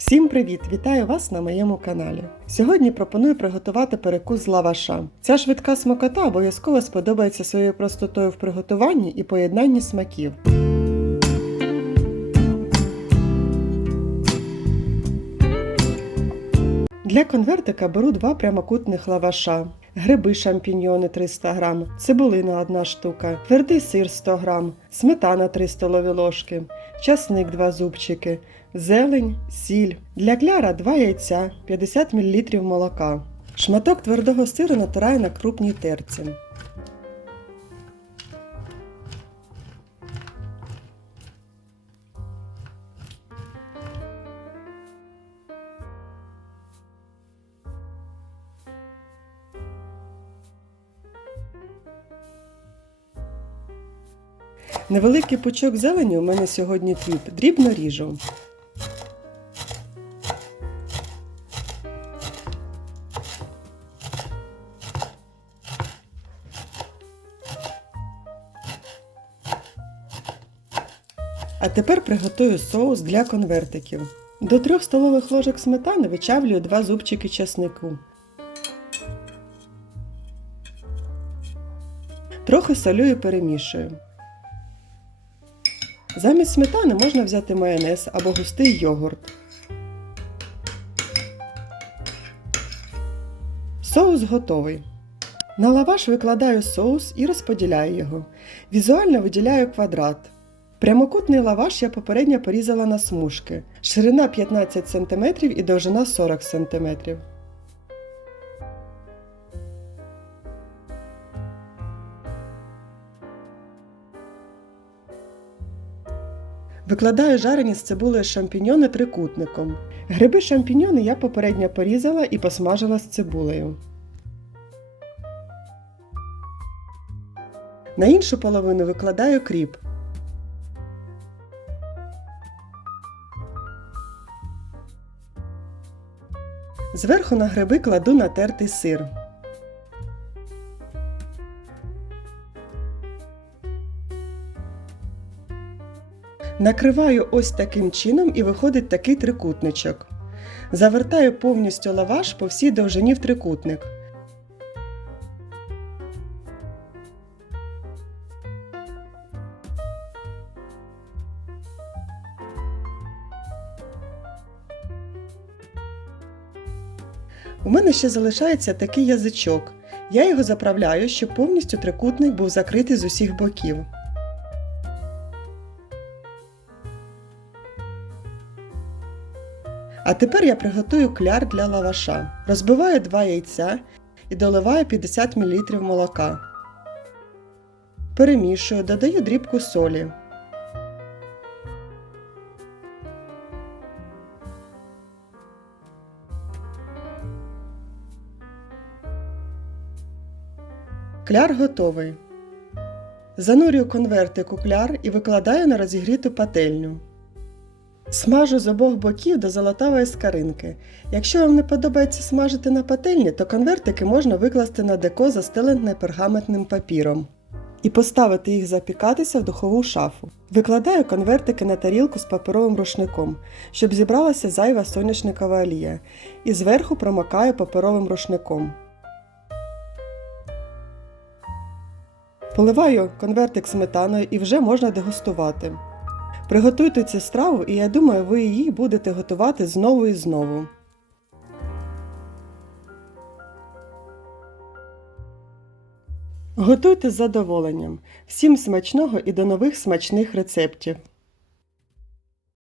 Всім привіт! Вітаю вас на моєму каналі. Сьогодні пропоную приготувати перекус з лаваша. Ця швидка смакота обов'язково сподобається своєю простотою в приготуванні і поєднанні смаків. Для конвертика беру два прямокутних лаваша, гриби шампіньйони 300 г, цибулина 1 штука, твердий сир 100 г, сметана 3 столові ложки, часник 2 зубчики, зелень, сіль. Для кляра 2 яйця, 50 мл молока. Шматок твердого сиру натираю на крупній терці. Невеликий пучок зелені у мене сьогодні твіт. Дрібно ріжу. А тепер приготую соус для конвертиків. До 3 столових ложок сметани вичавлюю 2 зубчики часнику. Трохи солю і перемішую. Замість сметани можна взяти майонез або густий йогурт. Соус готовий. На лаваш викладаю соус і розподіляю його. Візуально виділяю квадрат. Прямокутний лаваш я попередньо порізала на смужки. Ширина 15 см і довжина 40 см. Викладаю жарені з цибулею шампіньони трикутником. Гриби шампіньони я попередньо порізала і посмажила з цибулею. На іншу половину викладаю кріп. Зверху на гриби кладу натертий сир. Накриваю ось таким чином і виходить такий трикутничок. Завертаю повністю лаваш по всій довжині в трикутник. У мене ще залишається такий язичок. Я його заправляю, щоб повністю трикутник був закритий з усіх боків. А тепер я приготую кляр для лаваша. Розбиваю 2 яйця і доливаю 50 мл молока. Перемішую, додаю дрібку солі. Кляр готовий. Занурюю конвертик у кляр і викладаю на розігріту пательню. Смажу з обох боків до золотавої скаринки. Якщо вам не подобається смажити на пательні, то конвертики можна викласти на деко застелене пергаментним папіром і поставити їх запікатися в духову шафу. Викладаю конвертики на тарілку з паперовим рушником, щоб зібралася зайва соняшникова олія, і зверху промокаю паперовим рушником. Поливаю конвертик сметаною і вже можна дегустувати. Приготуйте цю страву, і я думаю, ви її будете готувати знову і знову. Готуйте з задоволенням. Всім смачного і до нових смачних рецептів!